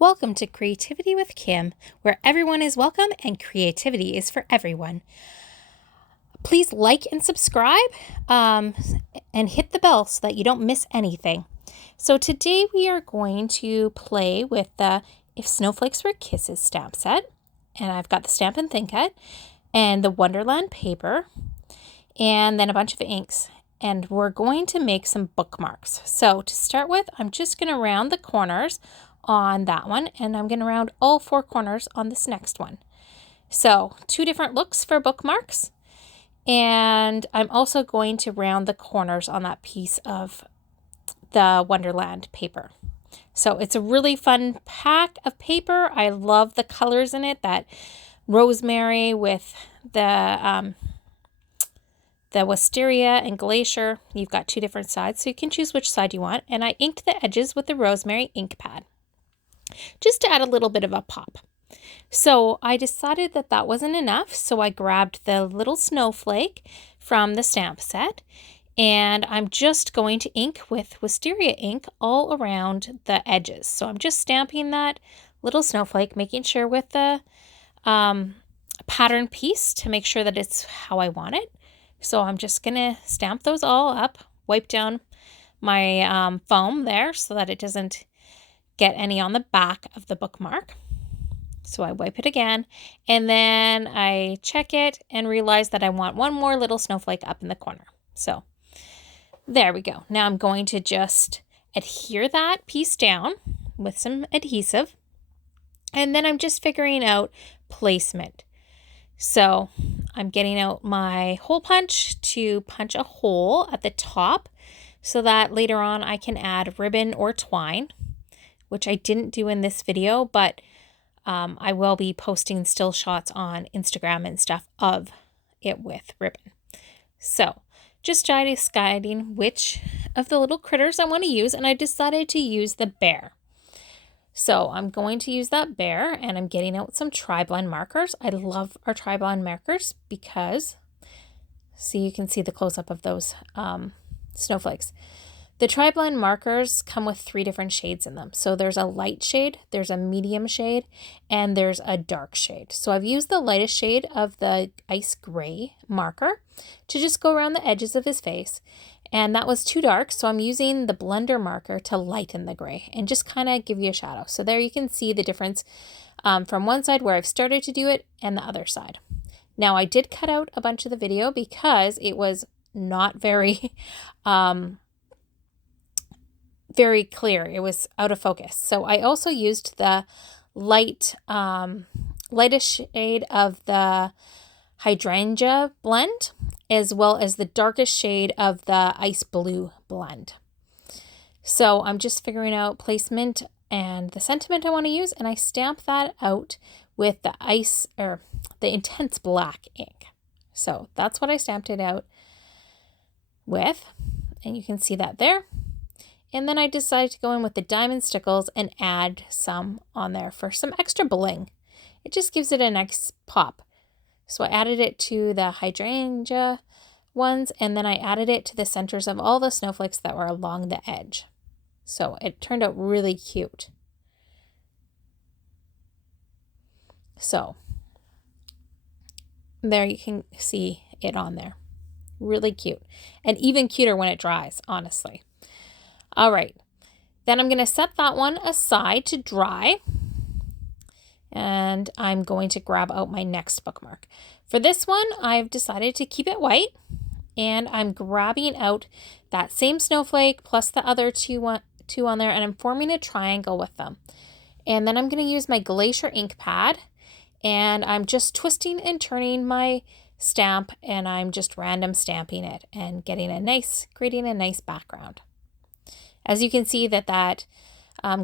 Welcome to Creativity with Kim, where everyone is welcome and creativity is for everyone. Please like and subscribe and hit the bell so that you don't miss anything. So today we are going to play with the If Snowflakes Were Kisses stamp set. And I've got the Stampin' ThinKit and the Wonderland paper and then a bunch of inks. And we're going to make some bookmarks. So to start with, I'm just going to round the corners on that one, and I'm going to round all four corners on this next one. So two different looks for bookmarks, and I'm also going to round the corners on that piece of the Wonderland paper. So it's a really fun pack of paper. I love the colors in it, that rosemary with the wisteria and glacier. You've got two different sides, so you can choose which side you want. And I inked the edges with the rosemary ink pad, just to add a little bit of a pop. So I decided that that wasn't enough, so I grabbed the little snowflake from the stamp set, and I'm just going to ink with wisteria ink all around the edges. So I'm just stamping that little snowflake, making sure with the pattern piece to make sure that it's how I want it. So I'm just going to stamp those all up, wipe down my foam there so that it doesn't get any on the back of the bookmark. So I wipe it again, and then I check it and realize that I want one more little snowflake up in the corner. So there we go. Now I'm going to just adhere that piece down with some adhesive, and then I'm just figuring out placement. So I'm getting out my hole punch to punch a hole at the top so that later on I can add ribbon or twine, which I didn't do in this video, but I will be posting still shots on Instagram and stuff of it with ribbon. So just deciding which of the little critters I want to use, and I decided to use the bear. So I'm going to use that bear, and I'm getting out some Tri-Blend markers. I love our Tri-Blend markers because, see, you can see the close-up of those snowflakes. The Tri-Blend markers come with 3 different shades in them. So there's a light shade, there's a medium shade, and there's a dark shade. So I've used the lightest shade of the ice gray marker to just go around the edges of his face. And that was too dark, so I'm using the blender marker to lighten the gray and just kind of give you a shadow. So there you can see the difference from one side where I've started to do it and the other side. Now I did cut out a bunch of the video because it was not very very clear. It was out of focus. So I also used the lightest shade of the hydrangea blend, as well as the darkest shade of the ice blue blend. So I'm just figuring out placement and the sentiment I want to use, and I stamp that out with the the intense black ink. So that's what I stamped it out with, and you can see that there. And then I decided to go in with the diamond stickles and add some on there for some extra bling. It just gives it a nice pop. So I added it to the hydrangea ones, and then I added it to the centers of all the snowflakes that were along the edge. So it turned out really cute. So there you can see it on there. Really cute. And even cuter when it dries, honestly. All right, then I'm going to set that one aside to dry, and I'm going to grab out my next bookmark. For this one, I've decided to keep it white, and I'm grabbing out that same snowflake plus the other two on there, and I'm forming a triangle with them. And then I'm going to use my Glacier ink pad, and I'm just twisting and turning my stamp, and I'm just random stamping it and creating a nice background. As you can see that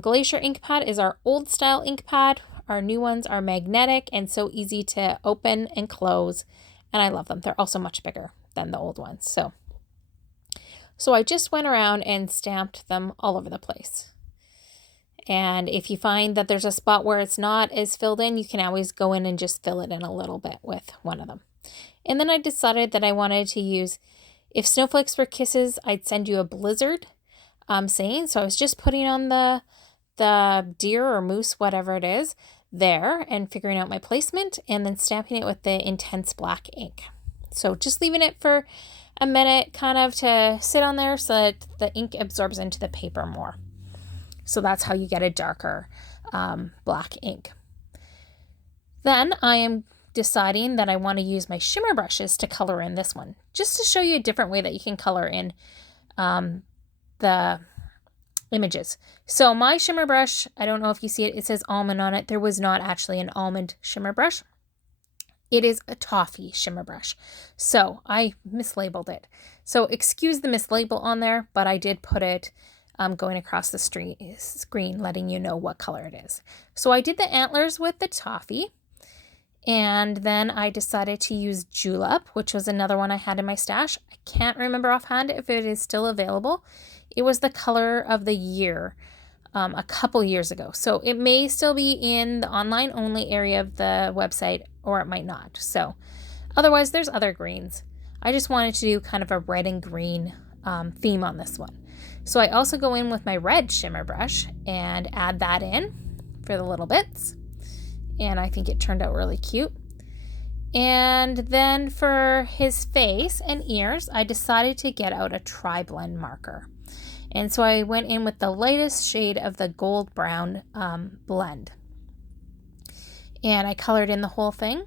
Glacier ink pad is our old style ink pad. Our new ones are magnetic and so easy to open and close, and I love them. They're also much bigger than the old ones. So I just went around and stamped them all over the place. And if you find that there's a spot where it's not as filled in, you can always go in and just fill it in a little bit with one of them. And then I decided that I wanted to use, if snowflakes were kisses, I'd send you a blizzard saying. So I was just putting on the the deer or moose, whatever it is, there and figuring out my placement and then stamping it with the intense black ink. So just leaving it for a minute kind of to sit on there so that the ink absorbs into the paper more. So that's how you get a darker black ink. Then I am deciding that I want to use my shimmer brushes to color in this one, just to show you a different way that you can color in the images. So my shimmer brush, I don't know if you see it, it says almond on it. There was not actually an almond shimmer brush. It is a toffee shimmer brush. So I mislabeled it. So excuse the mislabel on there, but I did put it going across the screen, letting you know what color it is. So I did the antlers with the toffee. And then I decided to use Julep, which was another one I had in my stash. I can't remember offhand if it is still available. It was the color of the year a couple years ago. So it may still be in the online only area of the website, or it might not. So otherwise, there's other greens. I just wanted to do kind of a red and green theme on this one. So I also go in with my red shimmer brush and add that in for the little bits. And I think it turned out really cute. And then for his face and ears, I decided to get out a Tri-Blend marker. And so I went in with the lightest shade of the gold brown blend. And I colored in the whole thing.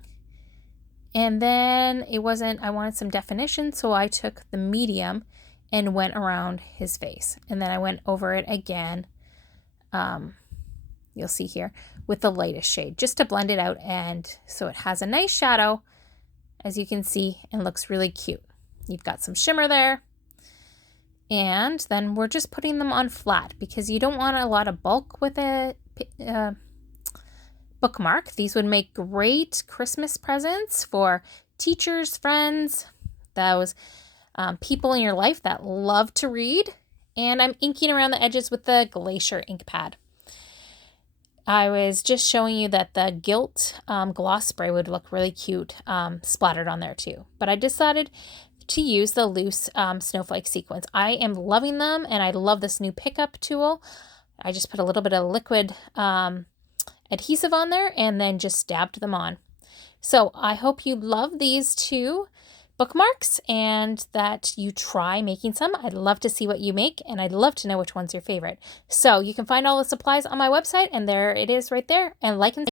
And then I wanted some definition, so I took the medium and went around his face. And then I went over it again, you'll see here, with the lightest shade, just to blend it out, and so it has a nice shadow, as you can see, and looks really cute. You've got some shimmer there. And then we're just putting them on flat because you don't want a lot of bulk with a bookmark. These would make great Christmas presents for teachers, friends, those people in your life that love to read. And I'm inking around the edges with the Glacier ink pad. I was just showing you that the gilt gloss spray would look really cute splattered on there too. But I decided to use the Loose Snowflake sequins. I am loving them, and I love this new pickup tool. I just put a little bit of liquid adhesive on there and then just dabbed them on. So I hope you love these two bookmarks and that you try making some. I'd love to see what you make, and I'd love to know which one's your favorite. So you can find all the supplies on my website, and there it is right there. And like and